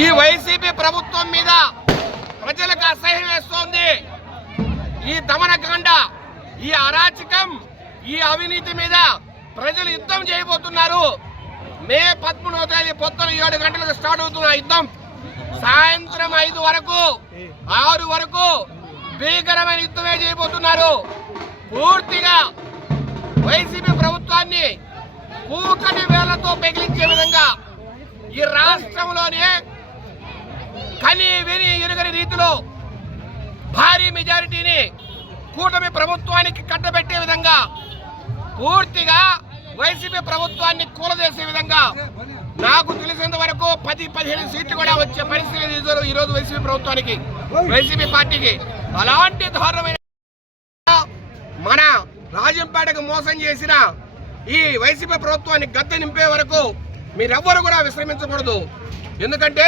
ఈ వైసీపీ ప్రభుత్వం మీద ప్రజలకు అసహ్యం వేస్తోంది. ఈ దమనకాండ ఈ అరాచకం ఈ అవినీతి మీద ప్రజలు యుద్ధం చేయబోతున్నారు. మే పదమూడవ తేదీ పొద్దున ఏడు గంటలకు స్టార్ట్ అవుతున్న యుద్ధం. సాయంత్రం ఐదు వరకు ఆరు వరకు భీకరమైన యుద్ధమే చేయబోతున్నారు. పూర్తిగా వైసీపీ ప్రభుత్వాన్ని కూకటి వేళ్ళతో పెగిలించే విధంగా ఈ రాష్ట్రంలోనే కని విని ఎరుగని రీతిలో భారీ మెజారిటీని కూటమి ప్రభుత్వానికి కట్టబెట్టే విధంగా పూర్తిగా వైసీపీ ప్రభుత్వాన్ని కూలదేసే విధంగా నాకు తెలిసినంత వరకు పది పదిహేను సీట్లు కూడా వచ్చే పరిస్థితి ఈరోజు ఈ రోజు వైసీపీ ప్రభుత్వానికి. వైసీపీ పార్టీకి. అలాంటి దారుణమైన మన రాజంపేటకు మోసం చేసిన ఈ వైసీపీ ప్రభుత్వాన్ని గద్దె నింపే వరకు మీరెవ్వరు కూడా విశ్రమించకూడదు. ఎందుకంటే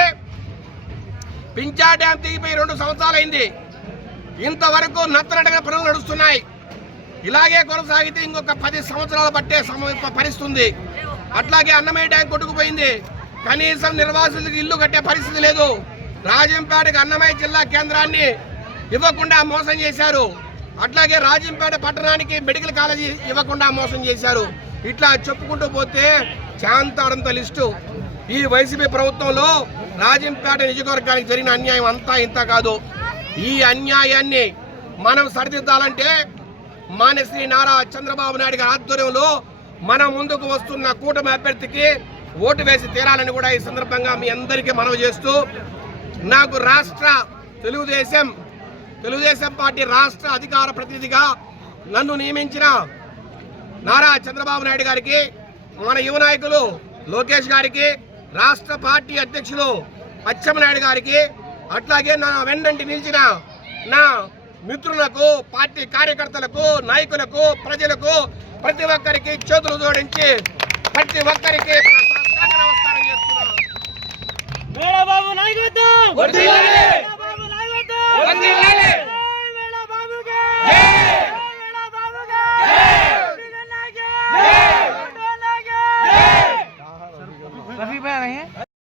పించా డ్యాం తెగిపోయి రెండు సంవత్సరాలైంది. ఇంతవరకు నత్తనడగా పనులు నడుస్తున్నాయి. ఇలాగే కొనసాగితే ఇంకొక పది సంవత్సరాలు పట్టే సమ అట్లాగే అన్నమయ్య డ్యాం కొట్టుకుపోయింది. కనీసం నిర్వాసితులకు ఇల్లు కట్టే పరిస్థితి లేదు. రాజంపేటకు అన్నమయ్య జిల్లా కేంద్రాన్ని ఇవ్వకుండా మోసం చేశారు. అట్లాగే రాజంపేట పట్టణానికి మెడికల్ కాలేజీ ఇవ్వకుండా మోసం చేశారు. ఇట్లా చెప్పుకుంటూ పోతే చాంతాడంత లిస్టు. ఈ వైసీపీ ప్రభుత్వంలో రాజంపేట నియోజకవర్గానికి జరిగిన అన్యాయం అంతా ఇంత కాదు. ఈ అన్యాయాన్ని మనం సరిదిద్దాలంటే మానశ్రీ నారా చంద్రబాబు నాయుడు గారి ఆధ్వర్యంలో మన ముందుకు వస్తున్న కూటమి అభ్యర్థికి ఓటు వేసి తీరాలని కూడా ఈ సందర్భంగా మీ అందరికీ మనవి చేస్తూ నాకు రాష్ట్ర తెలుగుదేశం తెలుగుదేశం పార్టీ రాష్ట్ర అధికార ప్రతినిధిగా నన్ను నియమించిన నారా చంద్రబాబు నాయుడు గారికి మన యువ నాయకులు లోకేష్ గారికి రాష్ట్ర పార్టీ అధ్యక్షులు అచ్చెన్నాయుడు గారికి అట్లాగే నా వెన్నంటి నిలిచిన నా మిత్రులకు పార్టీ కార్యకర్తలకు నాయకులకు ప్రజలకు ప్రతి ఒక్కరికి చేతులు జోడించి ప్రతి ఒక్కరికి నమస్కారం చేస్తున్నాను